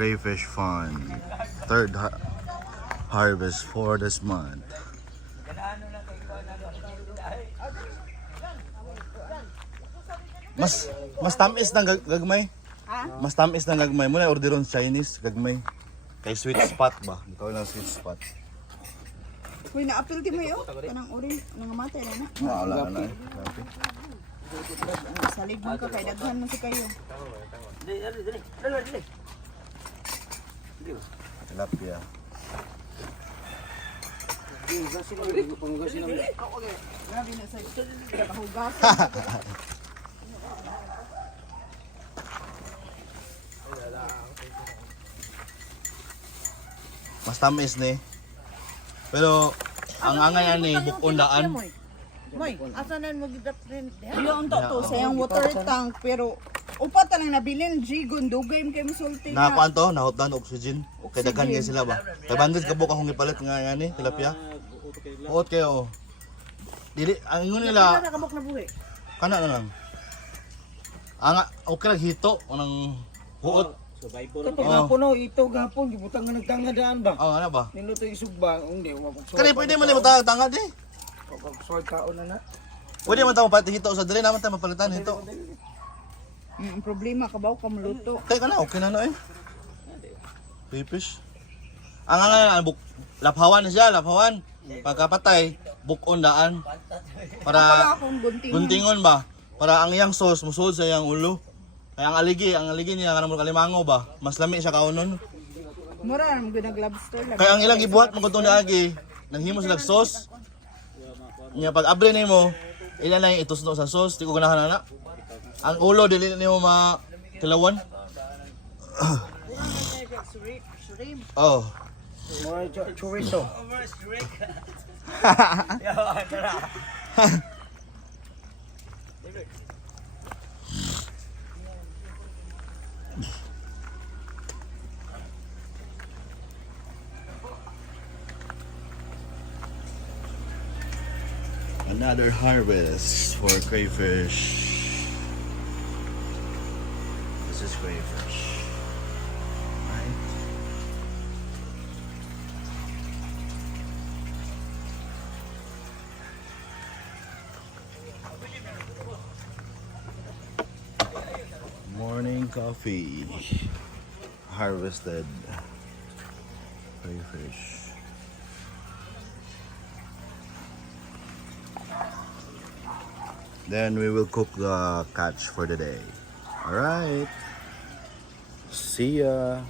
Crayfish Fun. Third harvest for this month. Mas tamis ng gagmay. Ha? Mas tamis ng gagmay. Muna orderon Chinese gagmay. Kay sweet spot ba? Ikaw lang sweet spot. Uy, na-apil ti mo yun. Kanang uri, nangamatay na na. Wala na eh. Okay. Salig mo ka kay daghan mo si kayo. Tilapia. Grabe na sa kahugasan. Mas tamis ni. Pero ang angay ni bukondaan. Moy, asanan mo gidap rin? Yung to sa yung water tank pero upat lang nabilin Jigon dugay mo kay musulti Na na. kuan to, nahutdan oxygen. Kay daghan kay sila ba. Kay bandit ka buka kung ipalit nga yan ni tilapia. Huot kayo. Dili ang ingon nila Nakabok na buhi. kana na lang. Anga okay lang hito unang huot. Kato nga puno ito gapon gibutang nga nagtangadaan ba? Oh, ano ba? Niluto isugba undi wa ko. Kani pwede man mo tangad eh. Sword kaon na. Pwede man ta mapati hito sa dili naman ta mapalitan hito. Problema kabaw ka maluto. Kay kana okay na no eh. Crayfish. Ang nga laphawan na siya, laphawan. Pagkapatay, bukon daan. Wala Para akong gunting. guntingon ba? Para ang iyang sauce musud sa iyang ulo. Kaya ang aligi niya kanang kalimango ba? Mas lami siya kaunon. Mura na mga lobster lang. Kaya ang ilang gibuhat mo kutong niagi, nanghimo sila sauce. Nya pag abre nimo, ilan lang itusno sa sauce, di ko ganahan na. Ang ulo dili nimo tilawan. Oh. More chorizo. Another harvest for crayfish. This is crayfish. Right? Morning coffee. Harvested crayfish. Then we will cook the catch for the day. All right. See ya.